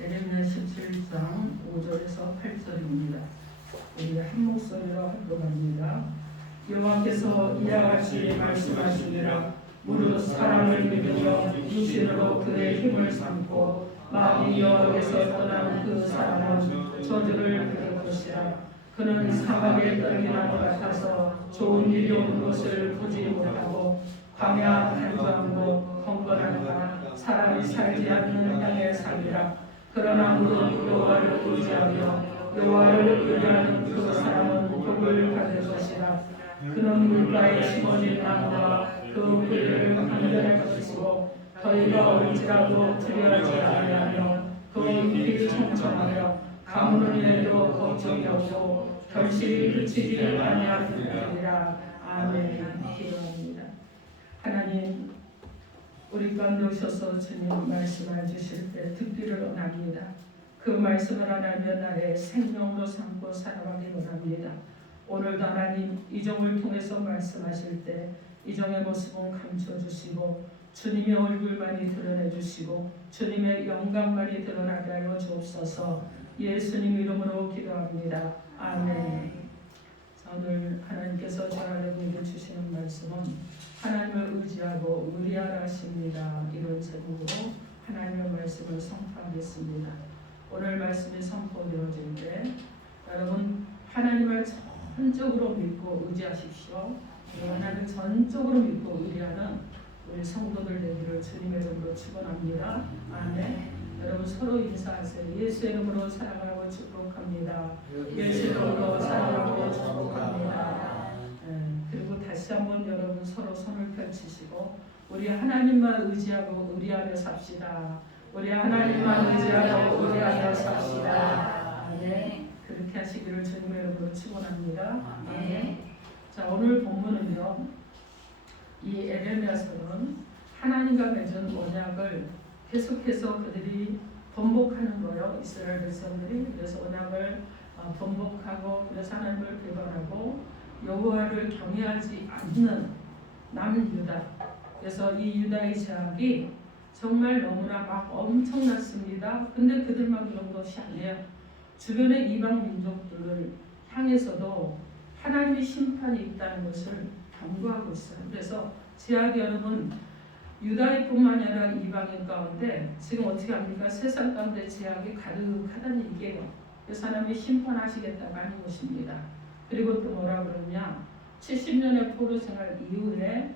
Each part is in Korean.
예레미야 17장 5절에서 8절입니다. 우리 한 목소리로 합독합니다. 여호와께서 이와 같이 말씀하시니라. 무릇 사람을 믿으며 육신으로 그의 힘을 삼고 마음이 여호와께서 떠난 그 사람은 저주를 받을 것이라. 그는 사막의 떨기나무 같아서 좋은 일이 오는 것을 보지 못하고 광야 간조한 곳 벙건한 가 사람이 살지 않는 땅에 살리라. 그러나 무릇 여호와를 의지하며 여호와를 의뢰하는 그 사람은 복을 받을 것이라. 그는 물가에 심어진 나무와 그 뿌리를 강변할 것이고 더위가 올지라도 두려워하지 아니하며 그 잎이 청청하며 가뭄을 인해도 걱정이 없고 결실이 그치지 아니하리라. 아멘. 기도합니다. 하나님, 우리 가운데 오셔서 주님 말씀을 주실 때 듣기를 원합니다. 그 말씀을 하나님 나의 생명으로 삼고 살아가기 원합니다. 오늘도 하나님 이정을 통해서 말씀하실 때 이정의 모습은 감춰주시고 주님의 얼굴만이 드러내주시고 주님의 영광만이 드러나게 하여 주옵소서. 예수님 이름으로 기도합니다. 아멘. 자, 오늘 하나님께서 저와 여러분에게 주시는 말씀은 하나님을 의지하고 의리하라 하십니다. 이런 제목으로 하나님의 말씀을 선포하겠습니다. 오늘 말씀이 선포되어질 때 여러분 하나님을 전적으로 믿고 의지하십시오. 하나님을 전적으로 믿고 의리하는 우리 성도들 되기를 주님의 이름으로 축원합니다. 아멘. 여러분 서로 인사하세요. 예수 이름으로 사랑하고 축복합니다. 예수 이름으로 사랑하고 축복합니다. 그리고 다시 한번 여러분 서로 손을 펼치시고 우리 하나님만 의지하고 의리하며 삽시다. 우리 하나님만 의지하고 의리하며 삽시다. 아멘. 그렇게 하시기를 주님의 이름으로 축원합니다. 아멘. 자, 오늘 본문은요, 이 에레미야서는 하나님과 맺은 언약을 계속해서 그들이 번복하는 거예요. 이스라엘 백성들이. 그래서 언약을 번복하고 그래서 하나님을 배반하고 여호와를 경외하지 않는 남유다. 그래서 이 유다의 제약이 정말 너무나 막 엄청났습니다. 근데 그들만 그런 것이 아니에요. 주변의 이방 민족들을 향해서도 하나님의 심판이 있다는 것을 경고하고 있어요. 그래서 제약이 여러분 유다인뿐만 아니라 이방인 가운데 지금 어떻게 합니까? 세상 가운데 제약이 가득하다는 얘기예요. 그래서 하나님이 심판하시겠다고 하는 것입니다. 그리고 또 뭐라 그러냐? 70년의 포로 생활 이후에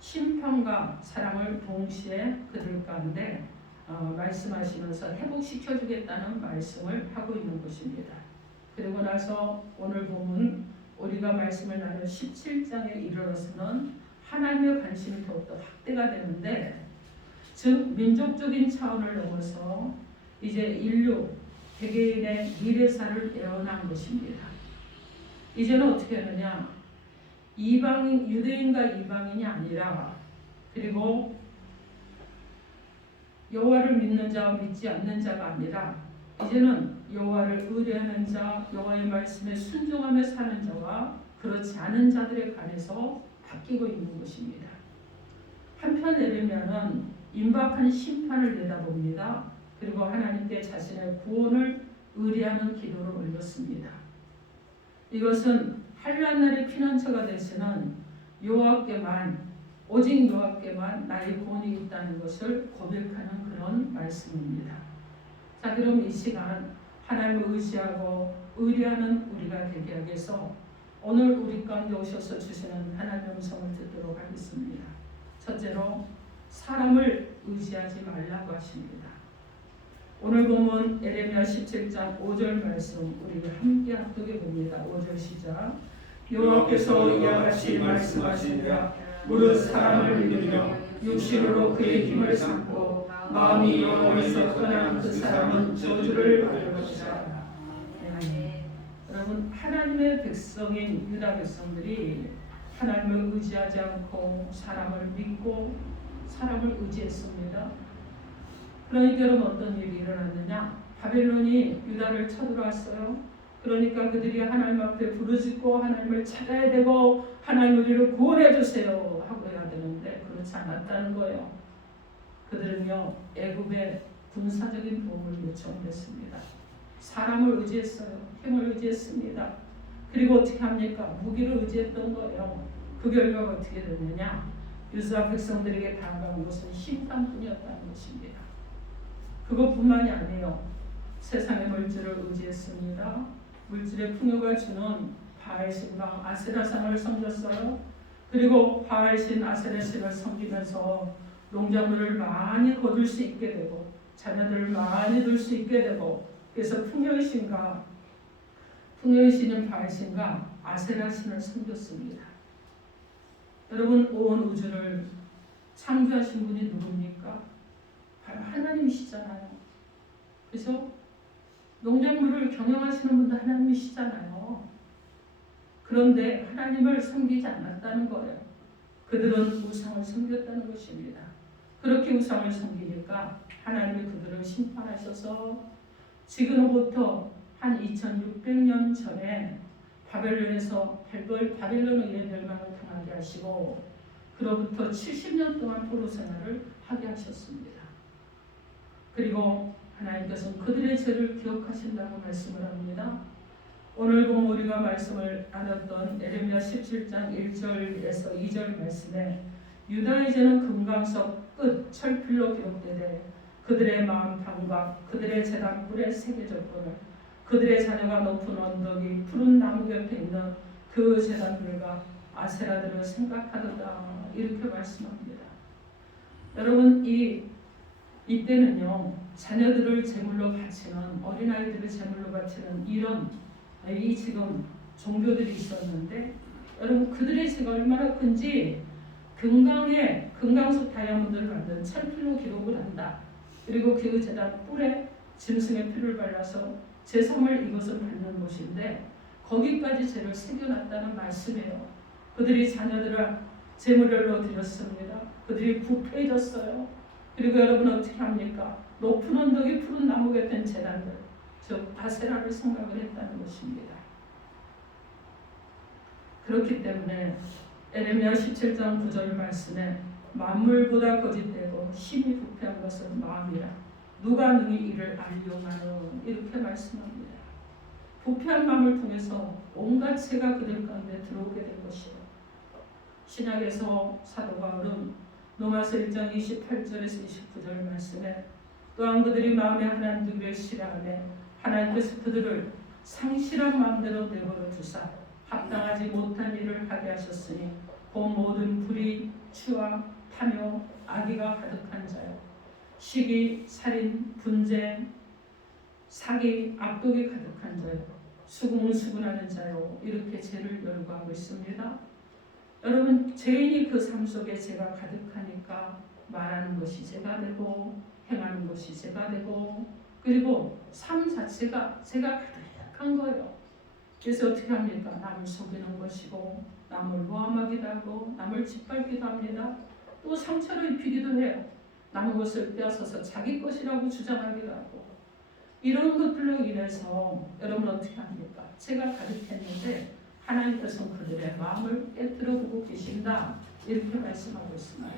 심판과 사랑을 동시에 그들 가운데 말씀하시면서 회복시켜주겠다는 말씀을 하고 있는 것입니다. 그리고 나서 오늘 보면 우리가 말씀을 나눈 17장에 이르러서는 하나님의 관심이 더욱더 확대가 되는데, 즉 민족적인 차원을 넘어서 이제 인류 개개인의 미래사를 예언한 것입니다. 이제는 어떻게 하느냐? 이방인, 유대인과 이방인이 아니라 그리고 여호와를 믿는 자와 믿지 않는 자가 아니라 이제는 여호와를 의뢰하는 자, 여호와의 말씀에 순종하며 사는 자와 그렇지 않은 자들에 관해서 바뀌고 있는 것입니다. 한편 에레미야는 임박한 심판을 내다봅니다. 그리고 하나님께 자신의 구원을 의뢰하는 기도를 올렸습니다. 이것은 한란 날의 피난처가 되시는 여호와께만, 오직 여호와께만 나의 구원이 있다는 것을 고백하는 그런 말씀입니다. 자, 그럼 이 시간 하나님을 의지하고 의뢰하는 우리가 되게 하기 위해서 오늘 우리 가운데 오셔서 주시는 하나님의 음성을 듣도록 하겠습니다. 첫째로 사람을 의지하지 말라고 하십니다. 오늘 보면 에레미야 17장 5절 말씀 우리 함께 합독해 봅니다. 5절 시작. 여호와께서 이와 같이 말씀하시니라. 무릇 사람을 믿으며 육신으로 그의 힘을 삼고 마음이 여호와에서 떠난 그 사람은 저주를 받을 것이다. 여러분 하나님의 백성인 유다 백성들이 하나님을 의지하지 않고 사람을 믿고 사람을 의지했습니다. 그러니까 여러분 어떤 일이 일어났느냐? 바벨론이 유다를 쳐들어왔어요. 그러니까 그들이 하나님 앞에 부르짖고 하나님을 찾아야 되고 하나님 우리를 구원해 주세요 하고 해야 되는데 그렇지 않았다는 거예요. 그들은요 애굽의 군사적인 도움을 요청했습니다. 사람을 의지했어요. 힘을 의지했습니다. 그리고 어떻게 합니까? 무기를 의지했던 거예요. 그 결과가 어떻게 됐느냐? 유스라 백성들에게 다가온 것은 심판뿐이었다는 것입니다. 그것뿐만이 아니에요. 세상의 물질을 의지했습니다. 물질의 풍요가 주는 바알신과 아세라상을 섬겼어요. 그리고 바알신 아세라신을 섬기면서 농작물을 많이 거둘 수 있게 되고 자녀들을 많이 둘 수 있게 되고, 그래서 풍요의 신인 바알신과 아세라신을 섬겼습니다. 여러분, 온 우주를 창조하신 분이 누굽니까? 바로 하나님이시잖아요. 그래서 농작물을 경영하시는 분도 하나님이시잖아요. 그런데 하나님을 섬기지 않았다는 거예요. 그들은 우상을 섬겼다는 것입니다. 그렇게 우상을 섬기니까 하나님이 그들을 심판하셔서 지금부터 한 2600년 전에 바벨론에서 바벨론의 멸망을 당하게 하시고, 그로부터 70년 동안 포로 생활을 하게 하셨습니다. 그리고 하나님께서는 그들의 죄를 기억하신다고 말씀을 합니다. 오늘 본 우리가 말씀을 나눴던 에레미야 17장 1절에서 2절 말씀에 유다의 죄는 금강석 끝 철필로 기록되되 그들의 마음 방과 그들의 제단 뿔에 새겨졌거늘 그들의 자녀가 높은 언덕이 푸른 나무 곁에 있는 그 제단들과 아세라들을 생각하도다, 이렇게 말씀합니다. 여러분, 이때는요, 자녀들을 제물로 바치는, 어린아이들을 제물로 바치는 이런 지금 종교들이 있었는데, 여러분, 그들의 죄가 얼마나 큰지 금강석 다이아몬드를 만든 철필로 기록을 한다. 그리고 그 제단 뿔에 짐승의 피를 발라서 제사물 이것을 받는 곳인데 거기까지 죄를 새겨놨다는 말씀이에요. 그들이 자녀들을 제물로 드렸습니다. 그들이 부패해졌어요. 그리고 여러분 어떻게 합니까? 높은 언덕이 푸른 나무 같은 제단들, 즉 아세라를 생각을 했다는 것입니다. 그렇기 때문에 에레미야 17장 9절 말씀에 만물보다 거짓되고 심히 부패한 것은 마음이라 누가 능히 이를 알려나는, 이렇게 말씀합니다. 부패한 마음을 통해서 온갖 죄가 그들 가운데 들어오게 된 것이에요. 신약에서 사도 바울은 로마서 1장 28절에서 29절 말씀에 또한 그들이 마음에 하나님 두기를 싫어하며 하나님께서 그들을 상실한 마음대로 내버려 두사 합당하지 못한 일을 하게 하셨으니 그 모든 불의, 추와 탐욕, 악의가 가득한 자요 시기, 살인, 분쟁, 사기, 악독이 가득한 자요 수군수군하는 자요, 이렇게 죄를 열거하고 있습니다. 여러분, 죄인이 그 삶 속에 죄가 가득하니까 말하는 것이 죄가 되고 행하는 것이 죄가 되고, 그리고 삶 자체가 죄가 가득한 거예요. 그래서 어떻게 합니까? 남을 속이는 것이고 남을 모함하기도 하고 남을 짓밟기도 합니다. 또 상처를 입히기도 해요. 남의 것을 빼앗아서 자기 것이라고 주장하기도 하고, 이런 것들로 인해서 여러분 어떻게 합니까? 죄가 가득했는데 하나님께서는 그들의 마음을 깨뜨려 보고 계신다, 이렇게 말씀하고 있습니다.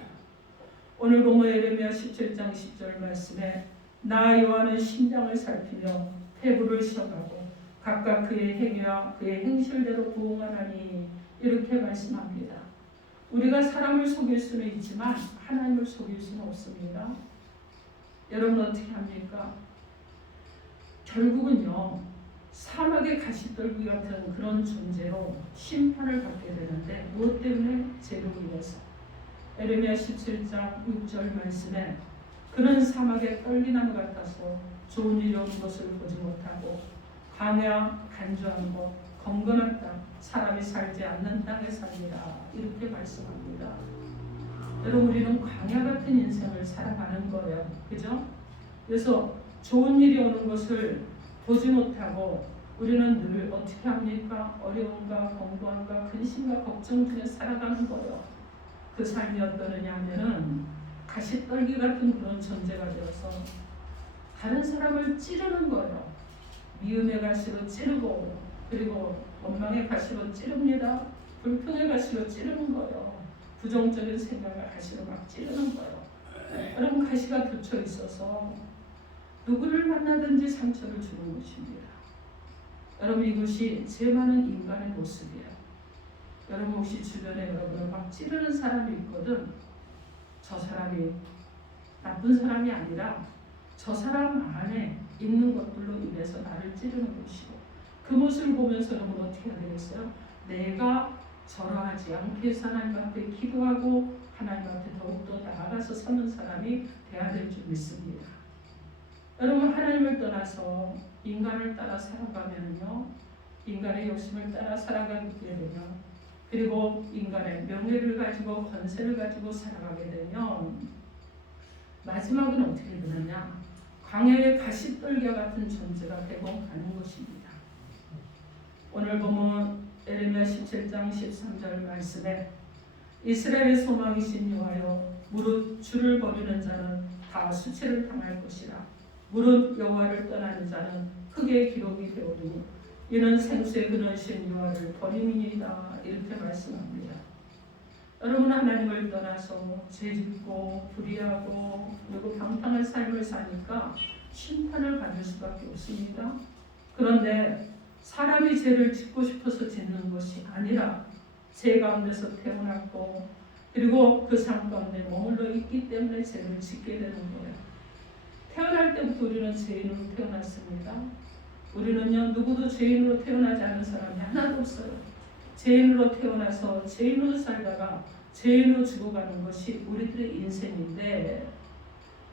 오늘 본문 에레미야 17장 10절 말씀에 나 여호와는 심장을 살피며 폐부를 시험하고 각각 그의 행위와 그의 행실대로 부응하나니, 이렇게 말씀합니다. 우리가 사람을 속일 수는 있지만 하나님을 속일 수는 없습니다. 여러분 어떻게 합니까? 결국은요, 사막의 가시떨기 같은 그런 존재로 심판을 받게 되는데, 무엇 때문에? 죄로 인해서. 에레미야 17장 6절 말씀에 그는 사막의 떨기나무 같아서 좋은 일이 오는 것을 보지 못하고 광야, 간주한 곳, 건건한 땅, 사람이 살지 않는 땅에 삽니다, 이렇게 말씀합니다. 여러분, 우리는 광야 같은 인생을 살아가는 거예요. 그죠? 그래서 좋은 일이 오는 것을 보지 못하고 우리는 늘 어떻게 합니까? 어려움과 공부함과 근심과 걱정 중에 살아가는 거예요. 그 삶이 어떠느냐 하면은 가시떨기 같은 그런 존재가 되어서 다른 사람을 찌르는 거예요. 미움의 가시로 찌르고, 그리고 원망의 가시로 찌릅니다. 불평의 가시로 찌르는 거예요. 부정적인 생각을 가시로 막 찌르는 거예요. 여러분, 가시가 붙여 있어서 누구를 만나든지 상처를 주는 것입니다. 여러분, 이것이 죄 많은 인간의 모습이에요. 여러분, 혹시 주변에 여러분을 막 찌르는 사람이 있거든. 저 사람이 나쁜 사람이 아니라 저 사람 안에 있는 것들로 인해서 나를 찌르는 것이고, 그 모습을 보면서 여러분 어떻게 해야 되겠어요? 내가 저러하지 않게 해서 하나님 앞에 기도하고 하나님 앞에 더욱더 나아가서 서는 사람이 돼야 될 줄 믿습니다. 여러분, 하나님을 떠나서 인간을 따라 살아가면요, 인간의 욕심을 따라 살아가게 되면, 그리고 인간의 명예를 가지고 권세를 가지고 살아가게 되면 마지막은 어떻게 되느냐? 광야의 가시떨겨 같은 존재가 되고 가는 것입니다. 오늘 보면 에레미야 17장 13절 말씀에 이스라엘의 소망이신 여호와여, 무릇 주를 버리는 자는 다 수치를 당할 것이라. 무릇 여호와를 떠나는 자는 크게 기록이 되오리니 이는 생수에 근원신 여호와를 버림이니이다. 이렇게 말씀합니다. 여러분, 하나님을 떠나서 죄짓고 불의하고 그리고 방탕한 삶을 사니까 심판을 받을 수밖에 없습니다. 그런데 사람이 죄를 짓고 싶어서 짓는 것이 아니라 죄 가운데서 태어났고 그리고 그 삶 가운데 머물러 있기 때문에 죄를 짓게 되는 거예요. 태어날 때부터 우리는 죄인으로 태어났습니다. 우리는요, 누구도 죄인으로 태어나지 않은 사람이 하나도 없어요. 죄인으로 태어나서 죄인으로 살다가 죄인으로 죽어가는 것이 우리들의 인생인데,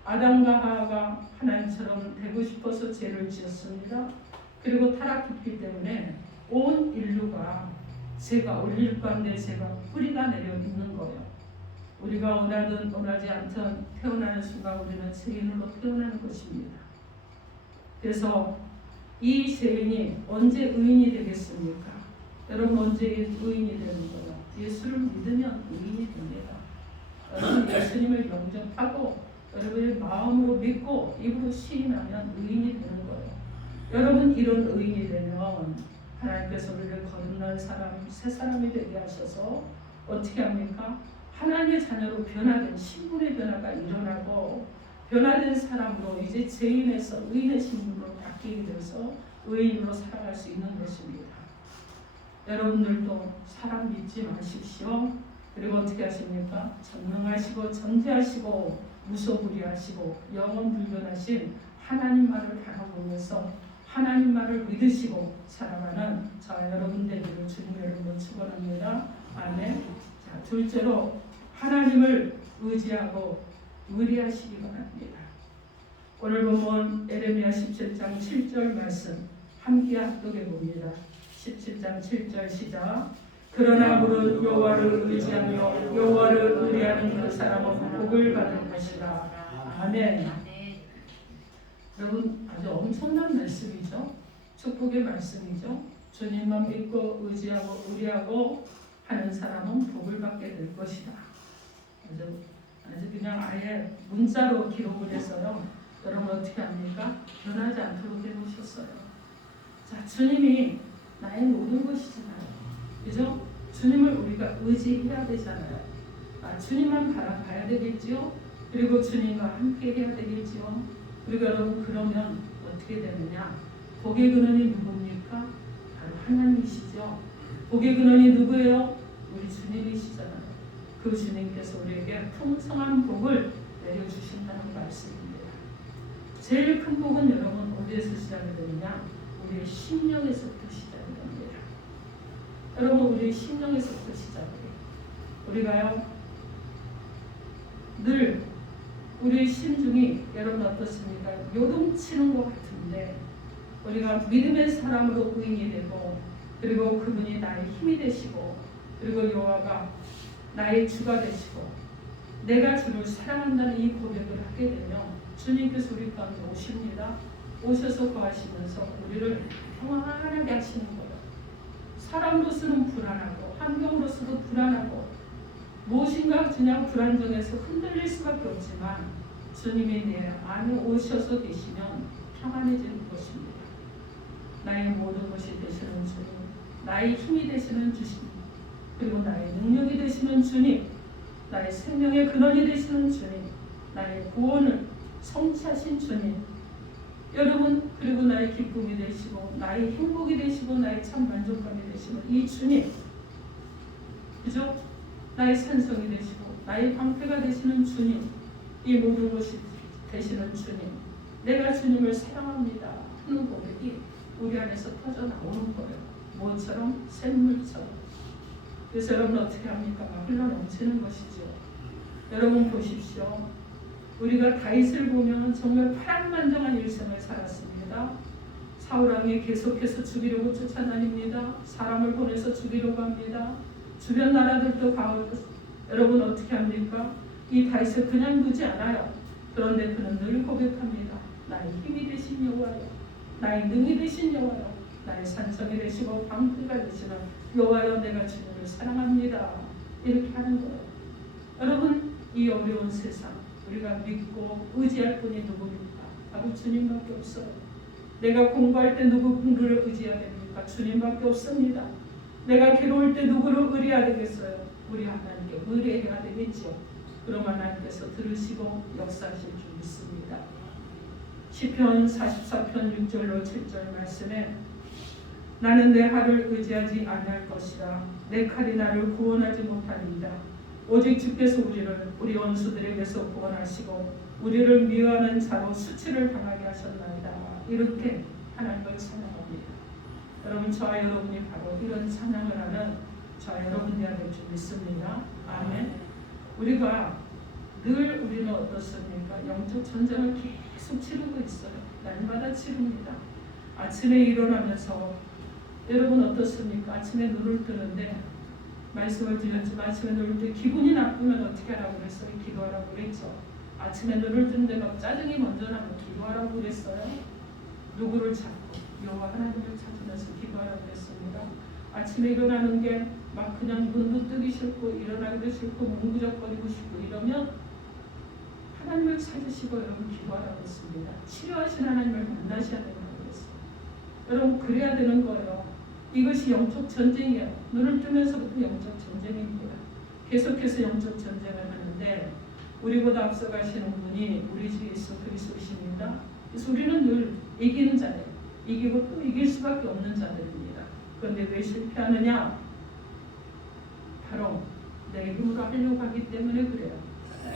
아담과 하와가 하나님처럼 되고 싶어서 죄를 지었습니다. 그리고 타락했기 때문에 온 인류가 죄가, 우리 인류 가운데 죄가 뿌리가 내려 있는 거예요. 우리가 원하든 원하지 않든 태어나는 순간 우리는 죄인으로 태어나는 것입니다. 그래서 이 죄인이 언제 의인이 되겠습니까? 여러분, 언제 의인이 되는 거예요? 예수를 믿으면 의인이 됩니다. 여러분, 예수님을 영접하고 여러분의 마음으로 믿고 입으로 시인하면 의인이 되는 거예요. 여러분, 이런 의인이 되면 하나님께서 우리를 거듭난 사람, 새 사람이 되게 하셔서 어떻게 합니까? 하나님의 자녀로 변화된 신분의 변화가 일어나고, 변화된 사람으로 이제 죄인에서 의인의 신분으로 바뀌게 돼서 의인으로 살아갈 수 있는 것입니다. 여러분들도 사람 믿지 마십시오. 그리고 어떻게 하십니까? 전능하시고 전지하시고 무소불위하시고 영원불변하신 하나님 말을 바라보면서 하나님 말을 믿으시고 살아가는 자 여러분 되기를 주님의 이름으로 축원합니다. 아멘. 자, 둘째로 하나님을 의지하고 의리하시기 바랍니다. 오늘 보면 에레미야 17장 7절 말씀 함께 합독해 봅니다. 17장 7절 시작. 그러나 무릇 여호와를 의지하며 여호와를 의리하는 그 사람은 복을 받을 것이라. 아멘. 여러분, 아주 엄청난 말씀이죠. 축복의 말씀이죠. 주님만 믿고 의지하고 의리하고 하는 사람은 복을 받게 될 것이다. 아주 그냥 아예 문자로 기록을 했어요. 여러분 어떻게 합니까? 변하지 않도록 해놓으셨어요. 자, 주님이 나의 모든 것이잖아요. 그죠? 주님을 우리가 의지해야 되잖아요. 주님만 바라봐야 되겠지요. 그리고 주님과 함께 해야 되겠지요. 그리고 여러분, 그러면 어떻게 되느냐? 복의 근원이 누굽니까? 바로 하나님이시죠. 복의 근원이 누구예요? 우리 주님이시잖아요. 그 주님께서 우리에게 풍성한 복을 내려주신다는 말씀입니다. 제일 큰 복은 여러분 어디에서 시작이 되느냐? 우리의 심령에서부터 시작이 됩니다. 여러분, 우리의 심령에서부터 시작이 돼요. 우리가요, 늘 우리의 심중이 여러분 어떻습니까? 요동치는 것 같은데 우리가 믿음의 사람으로 의인이 되고, 그리고 그분이 나의 힘이 되시고, 그리고 여호와가 나의 주가 되시고 내가 주를 사랑한다는 이 고백을 하게 되면 주님께서 우리 가운데 오십니다. 오셔서 거하시면서 우리를 평안하게 하시는 거예요. 사람으로서는 불안하고 환경으로서도 불안하고 무엇인가 그냥 불안정해서 흔들릴 수밖에 없지만 주님이 내 안에 오셔서 계시면 평안해지는 것입니다. 나의 모든 것이 되시는 주님, 나의 힘이 되시는 주님, 그리고 나의 능력이 되시는 주님, 나의 생명의 근원이 되시는 주님, 나의 구원을 성취하신 주님, 여러분, 그리고 나의 기쁨이 되시고 나의 행복이 되시고 나의 참 만족감이 되시고 이 주님, 그죠? 나의 산성이 되시고 나의 방패가 되시는 주님, 이 모든 것이 되시는 주님, 내가 주님을 사랑합니다 하는 고백이 우리 안에서 터져 나오는 거예요. 뭐처럼? 샘물처럼. 그래서 여러분 어떻게 합니까? 흘러넘치는 것이죠. 여러분 보십시오. 우리가 다윗을 보면 정말 파란만장한 일생을 살았습니다. 사울왕이 계속해서 죽이려고 쫓아다닙니다. 사람을 보내서 죽이려고 합니다. 주변 나라들도 가오르고. 여러분 어떻게 합니까? 이 다윗을 그냥 두지 않아요. 그런데 그는 늘 고백합니다. 나의 힘이 되신 여호와여, 나의 능이 되신 여호와여, 나의 산성이 되시고 방패가 되시는 여호와여, 내가 주님을 사랑합니다. 이렇게 하는 거예요. 여러분, 이 어려운 세상 우리가 믿고 의지할 분이 누구입니까? 바로 주님밖에 없어요. 내가 공부할 때 누구를 의지해야 됩니까? 주님밖에 없습니다. 내가 괴로울 때 누구를 의뢰해야 되겠어요? 우리 하나님께 의뢰해야 되겠죠. 그럼 하나님께서 들으시고 역사하실 줄 믿습니다. 시편 44편 6절로 7절 말씀에 나는 내 활을 의지하지 아니할 것이라 내 칼이 나를 구원하지 못하리이다. 오직 주께서 우리를 우리 원수들에게서 구원하시고 우리를 미워하는 자로 수치를 당하게 하셨나이다. 이렇게 하나님을 찬양합니다. 여러분, 저와 여러분이 바로 이런 찬양을 하는 저와 여러분이 될 줄 믿습니다. 아멘. 우리가 늘 우리는 어떻습니까? 영적 전쟁을 계속 치르고 있어요. 날마다 치릅니다. 아침에 일어나면서 여러분 어떻습니까? 아침에 눈을 뜨는데 말씀을 드렸지만 아침에 눈을 때 기분이 나쁘면 어떻게 하라고 그랬어요? 기도하라고 그랬죠. 아침에 눈을 뜨는데 막 짜증이 먼저 나면 기도하라고 그랬어요. 누구를 찾고 여호와 하나님을 찾으면서 기도하라고 그랬습니다. 아침에 일어나는 게 막 그냥 눈도 뜨기 싫고 일어나기도 싫고 뭉구적거리고 싶고 이러면 하나님을 찾으시고 여러분 기도하라고 했습니다. 치료하신 하나님을 만나셔야 된다고 했어요. 여러분 그래야 되는 거예요. 이것이 영적 전쟁이에요. 눈을 뜨면서부터 영적 전쟁입니다. 계속해서 영적 전쟁을 하는데 우리보다 앞서가시는 분이 우리 주 예수 그리스도이십니다. 그래서 우리는 늘 이기는 자예요. 이기고 또 이길 수밖에 없는 자들입니다. 그런데 왜 실패하느냐? 바로 내 힘으로 하려고 하기 때문에 그래요.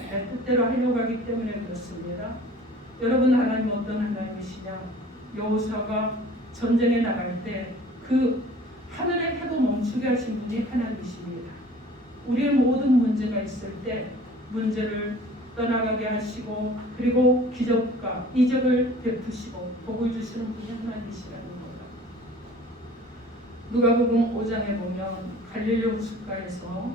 내 뜻대로 하려고 하기 때문에 그렇습니다. 여러분, 하나님은 어떤 하나님이시냐? 여호수아가 전쟁에 나갈 때 그 하늘의 해도 멈추게 하신 분이 하나님이십니다. 우리의 모든 문제가 있을 때 문제를 떠나가게 하시고 그리고 기적과 이적을 베푸시고 복을 주시는 분이 하나님이시라는 거예요. 누가복음 5장에 보면 갈릴리 호숫가에서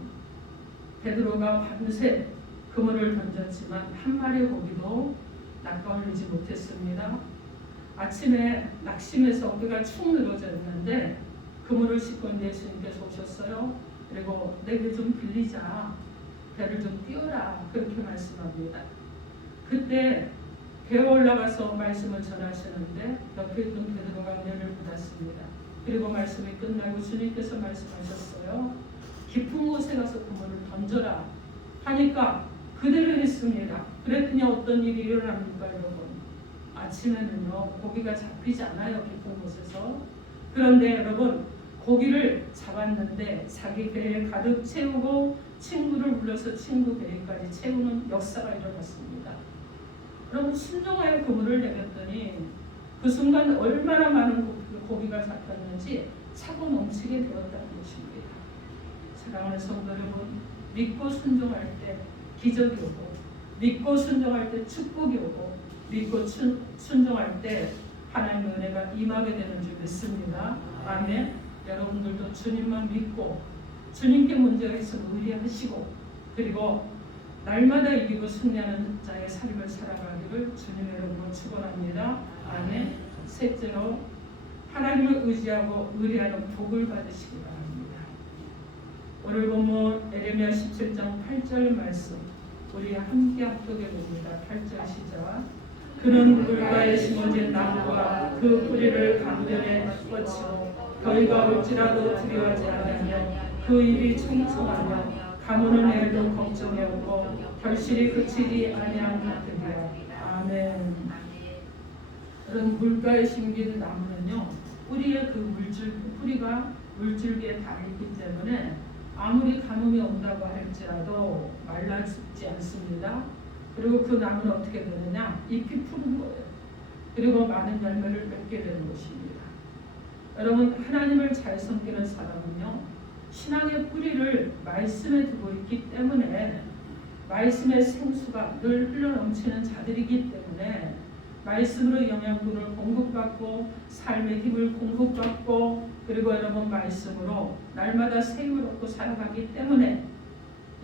베드로가 밤새 그물을 던졌지만 한 마리의 고기도 낚아올리지 못했습니다. 아침에 낙심해서 어깨가 축 늘어져 있는데 그물을 싣고 예수님께서 오셨어요. 그리고 내게 좀 빌리자, 배를 좀 띄워라, 그렇게 말씀합니다. 그때 배에 올라가서 말씀을 전하시는데 옆에 있던 베드로가 은혜를 받았습니다. 그리고 말씀이 끝나고 주님께서 말씀하셨어요. 깊은 곳에 가서 그물을 던져라 하니까 그대로 했습니다. 그랬더니 어떤 일이 일어납니까 여러분? 아침에는요 고기가 잡히지 않아요, 깊은 곳에서. 그런데 여러분 고기를 잡았는데 자기 배에 가득 채우고 친구를 불러서 친구 배에까지 채우는 역사가 일어났습니다. 여러분 순종하여 그물을 내렸더니 그 순간 얼마나 많은 고기가 잡혔는지 차고 넘치게 되었다는 것입니다. 사랑하는 성도 여러분, 믿고 순종할 때 기적이 오고 믿고 순종할 때 축복이 오고 믿고 순종할 때 하나님의 은혜가 임하게 되는 줄 믿습니다. 아멘. 여러분들도 주님만 믿고 주님께 문제가 있으면 의뢰하시고 그리고 날마다 이기고 승리하는 자의 삶을 살아가기를 주님의 이름으로 축원합니다. 아멘. 셋째로 하나님을 의지하고 의뢰하는 복을 받으시기 바랍니다. 오늘 본문 에레미야 17장 8절 말씀 우리 함께 합독해 봅니다. 8절 시작. 그는 물가에 심어진 나무와 그 뿌리를 강변에 뻗치고 겨울가 올지라도 두려워하지 않으며 그 입이 청청하며 가무는 애도 걱정이 없고 결실이 그치지 아니한 같으리라. 아멘. 이런 물가에 심긴 나무는요, 뿌리의 그 뿌리가 물줄기에 닿아있기 때문에 아무리 가뭄이 온다고 할지라도 말라 죽지 않습니다. 그리고 그 나무는 어떻게 되느냐? 잎이 푸른 거예요. 그리고 많은 열매를 맺게 되는 것입니다. 여러분, 하나님을 잘 섬기는 사람은요, 신앙의 뿌리를 말씀에 두고 있기 때문에 말씀의 생수가 늘 흘러넘치는 자들이기 때문에 말씀으로 영양분을 공급받고 삶의 힘을 공급받고 그리고 여러분 말씀으로 날마다 새 힘을 얻고 살아가기 때문에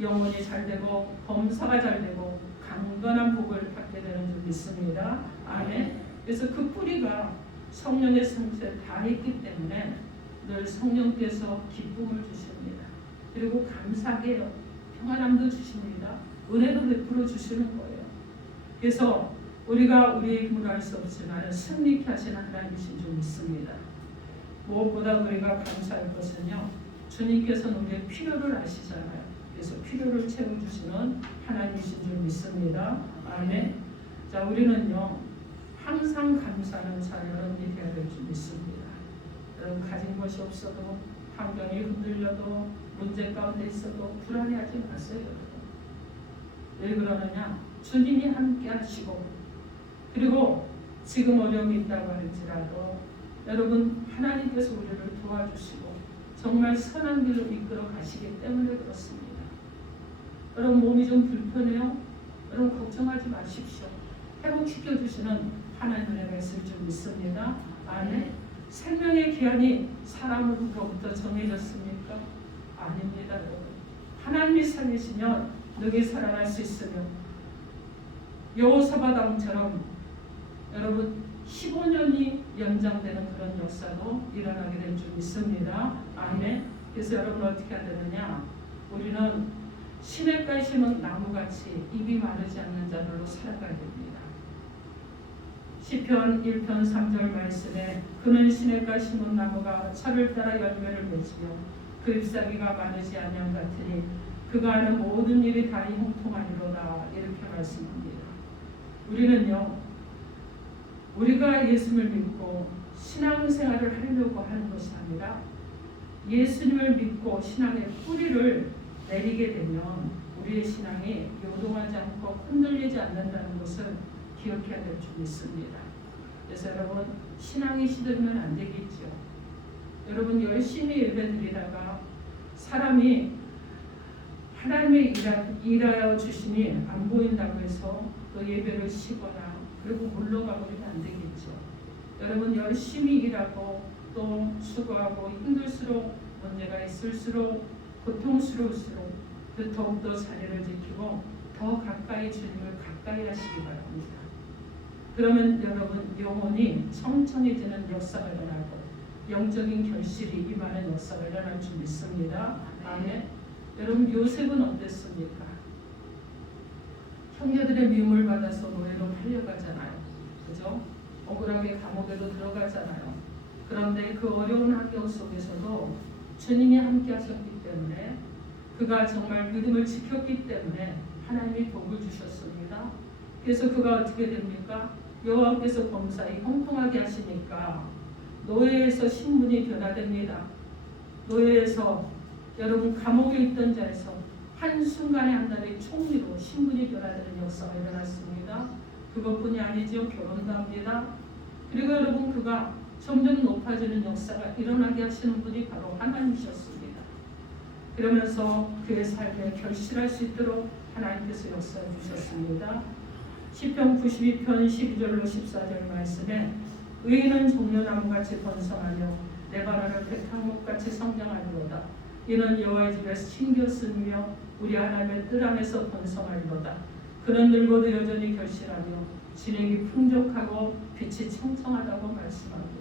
영혼이 잘되고 범사가 잘되고 강건한 복을 받게 되는 줄 믿습니다. 아멘. 그래서 그 뿌리가 성령의 성취에 다 있기 때문에 늘 성령께서 기쁨을 주십니다. 그리고 감사하게 평안함도 주십니다. 은혜도 베풀어 주시는 거예요. 그래서 우리가 우리의 힘으로 할 수 없지만 승리케 하시는 하나님이신 줄 믿습니다. 무엇보다 우리가 감사할 것은요, 주님께서는 우리의 필요를 아시잖아요. 그래서 필요를 채워주시는 하나님이신 줄 믿습니다. 아멘. 자, 우리는요 항상 감사하는 자녀들이 되어야 될 줄 믿습니다. 여러분, 가진 것이 없어도 환경이 흔들려도 문제 가운데 있어도 불안해하지 마세요. 여러분. 왜 그러느냐? 주님이 함께 하시고 그리고 지금 어려움이 있다고 할지라도 여러분 하나님께서 우리를 도와주시고 정말 선한 길로 이끌어 가시기 때문에 그렇습니다. 여러분 몸이 좀 불편해요? 여러분 걱정하지 마십시오. 회복시켜 주시는 하나님의 은혜가 있을 줄 믿습니다. 아멘. 생명의 기한이 사람으로부터 정해졌습니까? 아닙니다. 여러분. 하나님이 살리시면 능히 살아날 수 있으며 여호사밧왕처럼 여러분 15년이 연장되는 그런 역사도 일어나게 될 줄 믿습니다. 아멘. 그래서 여러분 어떻게 해야 되느냐? 우리는 시냇가에 심은 나무같이 입이 마르지 않는 자들로 살아가야 됩니다. 시편 1편 3절 말씀에 그는 시냇가에 심은 나무가 철을 따라 열매를 맺으며 그 잎사귀가 마르지 아니함 같으니 그가 하는 모든 일이 다 형통하리로다 이렇게 말씀합니다. 우리는요 우리가 예수를 믿고 신앙생활을 하려고 하는 것이 아니라 예수님을 믿고 신앙의 뿌리를 내리게 되면 우리의 신앙이 요동하지 않고 흔들리지 않는다는 것을 기억해야 될 줄 믿습니다. 그래서 여러분 신앙이 시들면 안 되겠죠. 여러분 열심히 예배드리다가 사람이 하나님의 일하여 주심이 안 보인다고 해서 그 예배를 쉬거나 그리고 물러가 버리면 안 되겠죠. 여러분 열심히 일하고 또 수고하고 힘들수록 문제가 있을수록 고통스러울수록 더욱더 자리를 지키고 더 가까이 주님을 가까이 하시기 바랍니다. 그러면 여러분 영혼이 청청해지는 역사가 일어나고 영적인 결실이 임하는 역사가 일어날 줄 믿습니다. 아멘. 여러분 요셉은 어땠습니까? 형제들의 미움을 받아서 노예로 팔려가잖아요. 그죠? 억울하게 감옥에도 들어가잖아요. 그런데 그 어려운 환경 속에서도 주님이 함께 하셨기 때문에 그가 정말 믿음을 지켰기 때문에 하나님이 복을 주셨습니다. 그래서 그가 어떻게 됩니까? 여호와께서 범사에 형통하게 하시니까 노예에서 신분이 변화됩니다. 노예에서 여러분 감옥에 있던 자에서 한순간에 한 달의 총리로 신분이 변화되는 역사가 일어났습니다. 그것뿐이 아니죠. 결혼도 합니다. 그리고 여러분 그가 점점 높아지는 역사가 일어나게 하시는 분이 바로 하나님이셨습니다. 그러면서 그의 삶에 결실할 수 있도록 하나님께서 역사해 주셨습니다. 시편 92편 12절로 14절 말씀에 의인은 종려나무같이 번성하며 레바논을 백향목같이 성장하리로다. 이는 여호와의 집에서 심겼으며 우리 하나님의 뜰 안에서 번성하리로다. 그는 늙어도 여전히 결실하며 진액이 풍족하고 빛이 청청하다고 말씀합니다.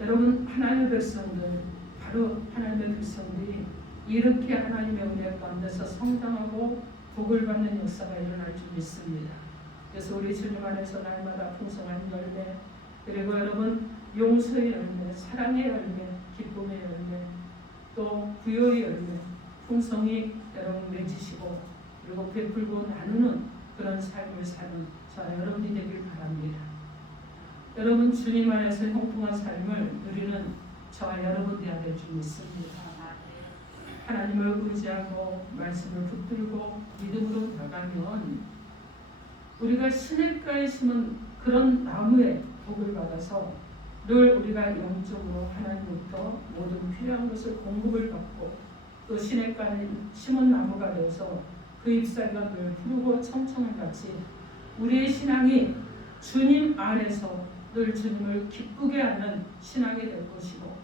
여러분 하나님의 백성들 바로 하나님의 백성들이 이렇게 하나님의 은혜 가운데서 성장하고 복을 받는 역사가 일어날 줄 믿습니다. 그래서 우리 주님 안에서 날마다 풍성한 열매 그리고 여러분 용서의 열매, 사랑의 열매, 기쁨의 열매 또 부요의 열매 풍성히 여러분 맺으시고 그리고 베풀고 나누는 그런 삶을 사는 자, 여러분이 되길 바랍니다. 여러분 주님 안에서 형통한 삶을 누리는 저와 여러분 되어야 될 줄 믿습니다. 하나님을 의지하고 말씀을 붙들고 믿음으로 나가면 우리가 시냇가에 심은 그런 나무의 복을 받아서 늘 우리가 영적으로 하나님부터 모든 필요한 것을 공급을 받고 또 시냇가에 심은 나무가 되어서 그 잎사귀가 늘 푸르고 청청을 같이 우리의 신앙이 주님 안에서 늘 주님을 기쁘게 하는 신앙이 될 것이고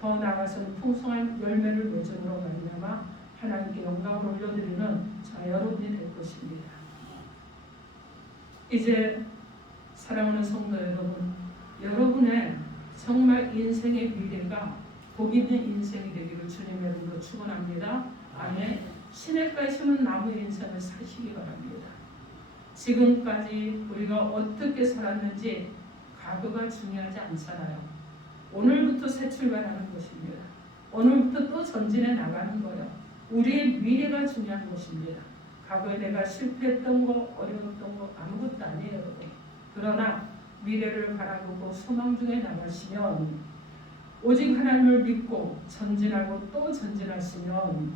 더 나아가서는 풍성한 열매를 맺음으로 말미암아 하나님께 영광을 올려드리는 자 여러분이 될 것입니다. 이제 사랑하는 성도 여러분, 여러분의 정말 인생의 미래가 복 있는 인생이 되기를 주님의 이름으로 축원합니다. 아멘. 시냇가에 심은 나무 인생을 사시기 바랍니다. 지금까지 우리가 어떻게 살았는지 과거가 중요하지 않잖아요. 오늘부터 새 출발하는 것입니다. 오늘부터 또 전진해 나가는 거예요. 우리의 미래가 중요한 것입니다. 과거에 내가 실패했던 거, 어려웠던 거 아무것도 아니에요, 여러분. 그러나 미래를 바라보고 소망 중에 나가시면 오직 하나님을 믿고 전진하고 또 전진하시면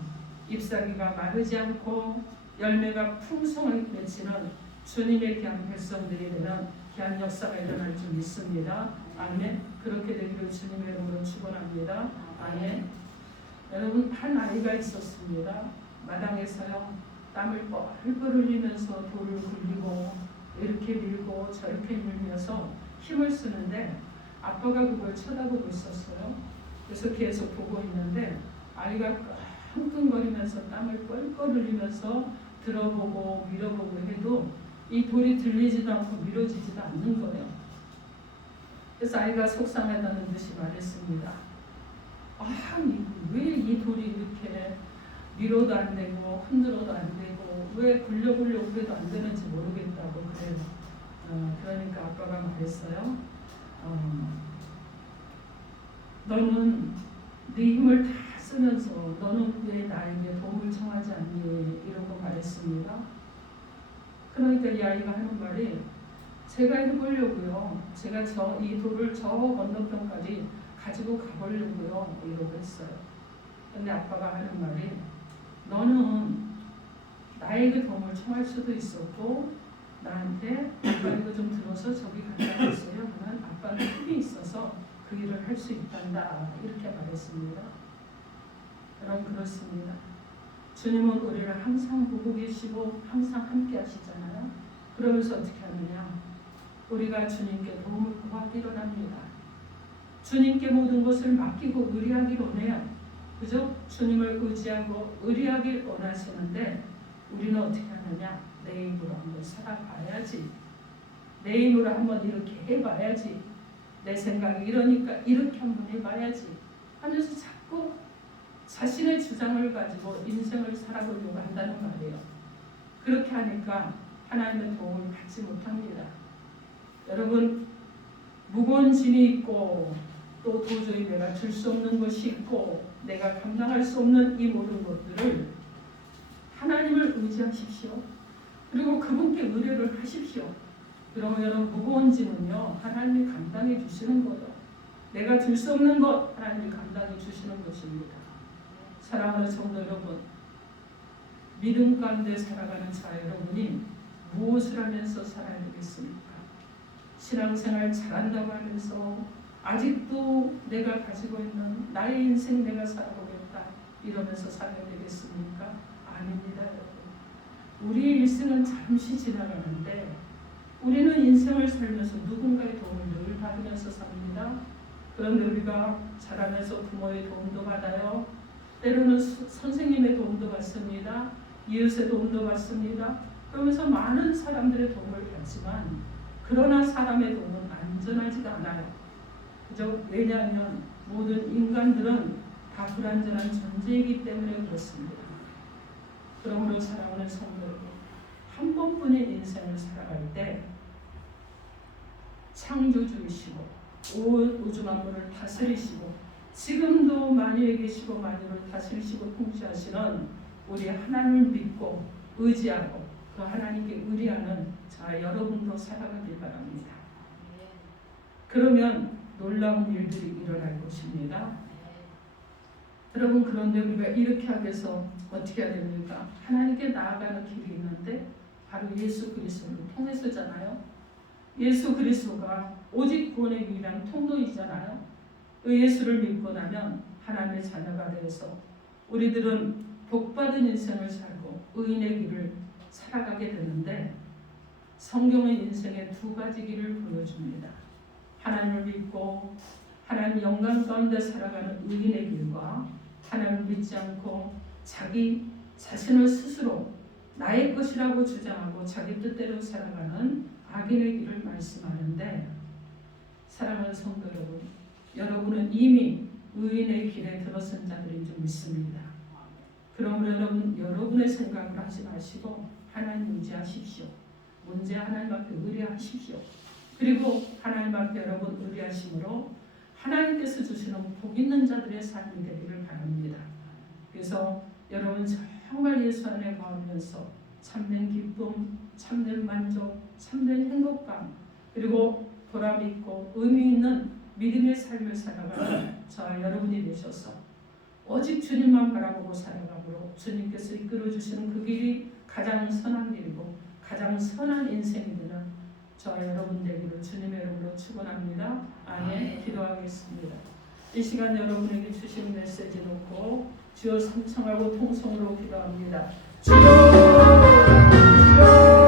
잎사귀가 마르지 않고 열매가 풍성하게 맺히는 주님의 귀한 백성들이 되는 귀한 역사가 일어날 줄 믿습니다. 아멘. 그렇게 되기를 주님의 이름으로 축원합니다. 아멘. 여러분 한 아이가 있었습니다. 마당에서요 땀을 뻘뻘 흘리면서 돌을 굴리고 이렇게 밀고 저렇게 밀면서 힘을 쓰는데 아빠가 그걸 쳐다보고 있었어요. 그래서 계속 보고 있는데 아이가 끙끙거리면서 땀을 뻘뻘 흘리면서 들어보고 밀어보고 해도 이 돌이 들리지도 않고 밀어지지도 않는 거예요. 그래서 아이가 속상하다는 듯이 말했습니다. 왜 이 돌이 이렇게 밀어도 안 되고 흔들어도 안 되고 왜 굴려보려고 해도 안 되는지 모르겠다고 그래요. 그러니까 아빠가 말했어요. 너는 네 힘을 다 쓰면서 너는 왜 나에게 도움을 청하지 않니? 이러고 말했습니다. 그러니까 이 아이가 하는 말이 제가 해보려고요. 제가 이 돌을 저 건너편까지 가지고 가보려고요. 이러고 했어요. 근데 아빠가 하는 말이 너는 나에게 도움을 청할 수도 있었고 나한테 아빠 이거 좀 들어서 저기 간다고 했어요. 하면 아빠는 힘이 있어서 그 일을 할 수 있단다. 이렇게 말했습니다. 여러분 그렇습니다. 주님은 우리를 항상 보고 계시고 항상 함께 하시잖아요. 그러면서 어떻게 하느냐? 우리가 주님께 도움을 구하기로 합니다. 주님께 모든 것을 맡기고 의리하기를 원해요. 그죠? 주님을 의지하고 의리하길 원하시는데 우리는 어떻게 하느냐? 내 힘으로 한번 살아봐야지. 내 힘으로 한번 이렇게 해봐야지. 내 생각이 이러니까 이렇게 한번 해봐야지 하면서 자꾸 자신의 주장을 가지고 인생을 살아보려고 한다는 말이에요. 그렇게 하니까 하나님의 도움을 받지 못합니다. 여러분 무거운 짐이 있고 또 도저히 내가 줄 수 없는 것이 있고 내가 감당할 수 없는 이 모든 것들을 하나님을 의지하십시오. 그리고 그분께 의뢰를 하십시오. 그러면 여러분 무거운 짐은요 하나님이 감당해 주시는 거예요. 내가 줄 수 없는 것 하나님이 감당해 주시는 것입니다. 사랑하는 성도 여러분, 믿음 가운데 살아가는 자 여러분이 무엇을 하면서 살아야 되겠습니까? 신앙생활 잘한다고 하면서 아직도 내가 가지고 있는 나의 인생 내가 살아보겠다 이러면서 살아야 되겠습니까? 아닙니다. 여러분. 우리의 일생은 잠시 지나가는데 우리는 인생을 살면서 누군가의 도움을 늘 받으면서 삽니다. 그런데 우리가 자라면서 부모의 도움도 받아요. 때로는 선생님의 도움도 받습니다. 이웃의 도움도 받습니다. 그러면서 많은 사람들의 도움을 받지만 그러나 사람의 도움은 안전하지가 않아요. 그죠? 왜냐하면 모든 인간들은 다 불완전한 존재이기 때문에 그렇습니다. 그러므로 사랑하는 성도 여러분, 한 번뿐인 인생을 살아갈 때 창조주이시고 우주 만물을 다스리시고 지금도 만유에 계시고 만유를 다스리시고 통치하시는 우리 하나님을 믿고 의지하고 또 하나님께 의뢰하는 여러분도 살아가길 바랍니다. 그러면 놀라운 일들이 일어날 것입니다. 여러분, 그런데 우리가 이렇게 하기 위해서 어떻게 해야 됩니까? 하나님께 나아가는 길이 있는데 바로 예수 그리스도를 통해서잖아요. 예수 그리스도가 오직 구원의 유일한 통로이잖아요. 그 예수를 믿고 나면 하나님의 자녀가 되어서 우리들은 복받은 인생을 살고 의인의 길을 살아가게 되는데, 성경은 인생의 두 가지 길을 보여줍니다. 하나님을 믿고 하나님 영광 가운데 살아가는 의인의 길과 하나님을 믿지 않고 자기 자신을 스스로 나의 것이라고 주장하고 자기 뜻대로 살아가는 악인의 길을 말씀하는데, 사랑하는 성도 여러분, 여러분은 이미 의인의 길에 들어선 자들인 줄 믿습니다. 그러므로 여러분의 생각을 하지 마시고 하나님 의지하십시오. 문제 하나님 앞에 의뢰하십시오. 그리고 하나님 앞에 여러분 의뢰하심으로 하나님께서 주시는 복 있는 자들의 삶이 되기를 바랍니다. 그래서 여러분 정말 예수 안에 거하면서 참된 기쁨, 참된 만족, 참된 행복감, 그리고 보람 있고 의미 있는 믿음의 삶을 살아가는 저와 여러분이 되셔서 오직 주님만 바라보고 살아가므로 주님께서 이끌어주시는 그 길이 가장 선한 길이고 가장 선한 인생이 되는 저와 여러분 되기를 주님의 이름으로 축원합니다. 아멘. 기도하겠습니다. 이 시간 여러분에게 주신 메시지 놓고 주여 삼청하고 통성으로 기도합니다. 주여, 주여.